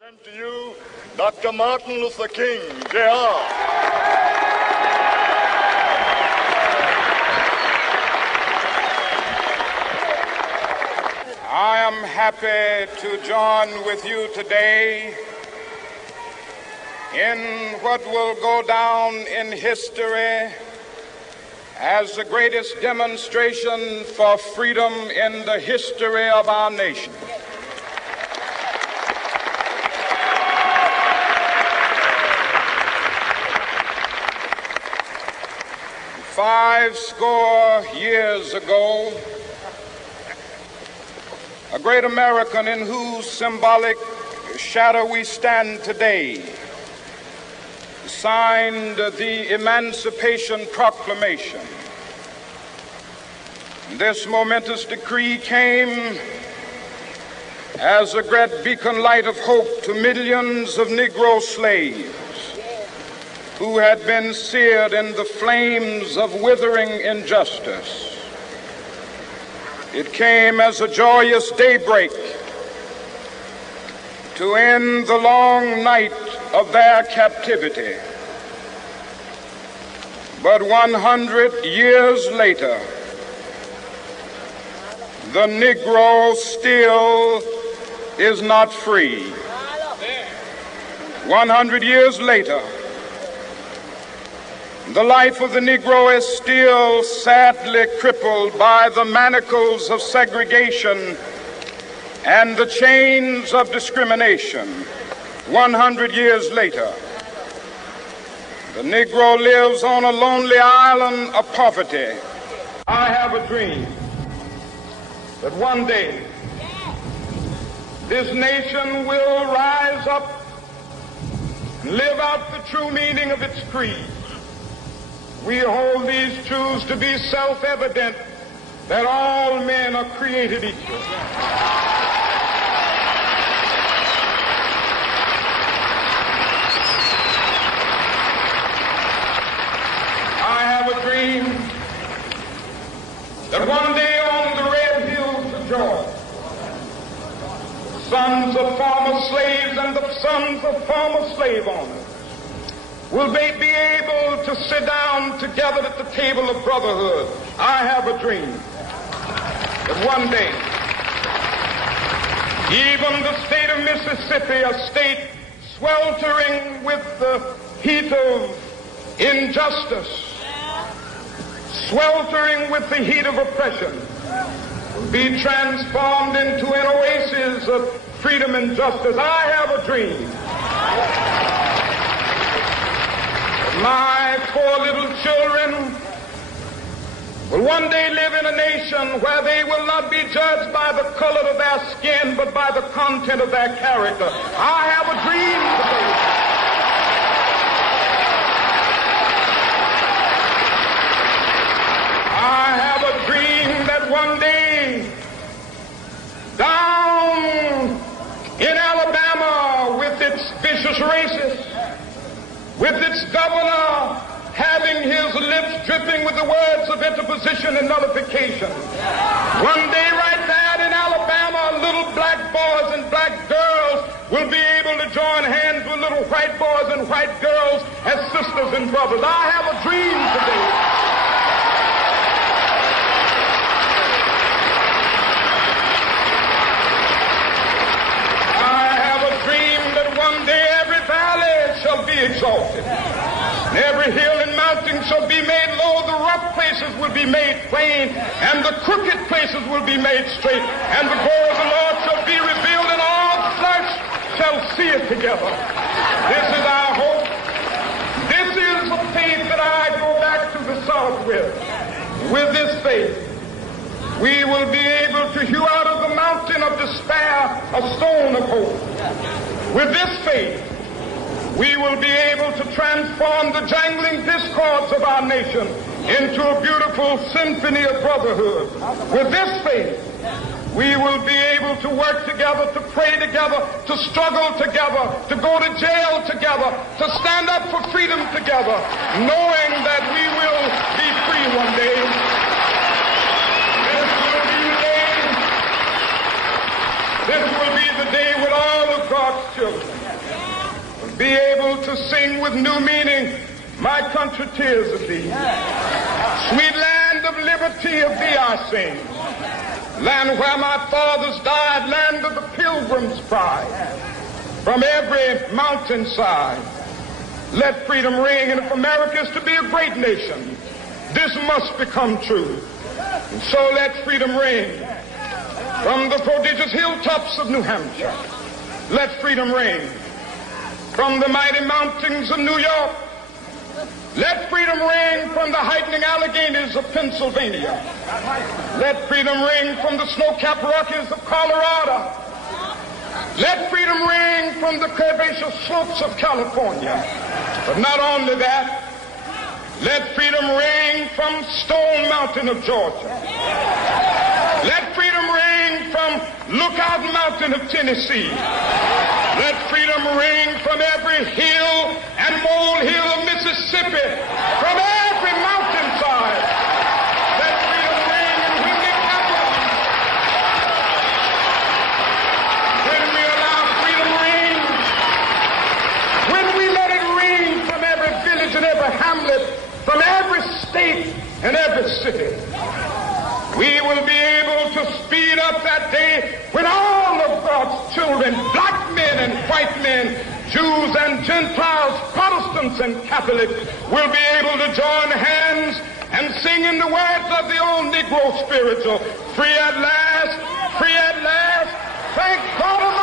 Present to you Dr. Martin Luther King, Jr. I am happy to join with you today in what will go down in history as the greatest demonstration for freedom in the history of our nation. Five score years ago, a great American in whose symbolic shadow we stand today signed the Emancipation Proclamation. This momentous decree came as a great beacon light of hope to millions of Negro slaves who had been seared in the flames of withering injustice. It came as a joyous daybreak to end the long night of their captivity. But 100 years later, the Negro still is not free. 100 years later, the life of the Negro is still sadly crippled by the manacles of segregation and the chains of discrimination. 100 years later, the Negro lives on a lonely island of poverty. I have a dream that one day this nation will rise up and live out the true meaning of its creed. We hold these truths to be self-evident, that all men are created equal. I have a dream that one day on the red hills of Georgia, sons of former slaves and the sons of former slave owners will they be able to sit down together at the table of brotherhood. I have a dream that one day, even the state of Mississippi, a state sweltering with the heat of injustice, sweltering with the heat of oppression, will be transformed into an oasis of freedom and justice. I have a dream. My four little children will one day live in a nation where they will not be judged by the color of their skin, but by the content of their character. I have a dream today. I have a dream that one day, down in Alabama with its vicious racists, with its governor having his lips dripping with the words of interposition and nullification. One day right there in Alabama, little black boys and black girls will be able to join hands with little white boys and white girls as sisters and brothers. I have a dream today. I have a dream that one day every valley shall be exalted, and every hill and mountain shall be made low. The rough places will be made plain, and the crooked places will be made straight, and the glory of the Lord shall be revealed, and all flesh shall see it together. This is our hope. This is the faith that I go back to the South with. With this faith, we will be able to hew out of the mountain of despair a stone of hope. With this faith, we will be able to transform the jangling discords of our nation into a beautiful symphony of brotherhood. With this faith, we will be able to work together, to pray together, to struggle together, to go to jail together, to stand up for freedom together, knowing that we will be free one day. This will be the day when all of God's children will be able to sing with new meaning, my country, tears of thee. Sweet land of liberty, of thee I sing. Land where my fathers died, land of the pilgrim's pride. From every mountainside, let freedom ring. And if America is to be a great nation, this must become true. And so let freedom ring. From the prodigious hilltops of New Hampshire, let freedom ring. From the mighty mountains of New York, let freedom ring. From the heightening Alleghenies of Pennsylvania, let freedom ring. From the snow-capped Rockies of Colorado, let freedom ring. From the curvaceous slopes of California. But not only that, let freedom ring from Stone Mountain of Georgia. Let freedom ring from Lookout Mountain of Tennessee. Let freedom ring from every hill and molehill of Mississippi, from every mountainside. Let freedom ring, and when it happens, when we allow freedom ring, when we let it ring from every village and every hamlet, from every state and every city, we will be able to speed up that day when all of God's children, black men and white men, Jews and Gentiles, Protestants and Catholics, will be able to join hands and sing in the words of the old Negro spiritual, free at last, thank God Almighty.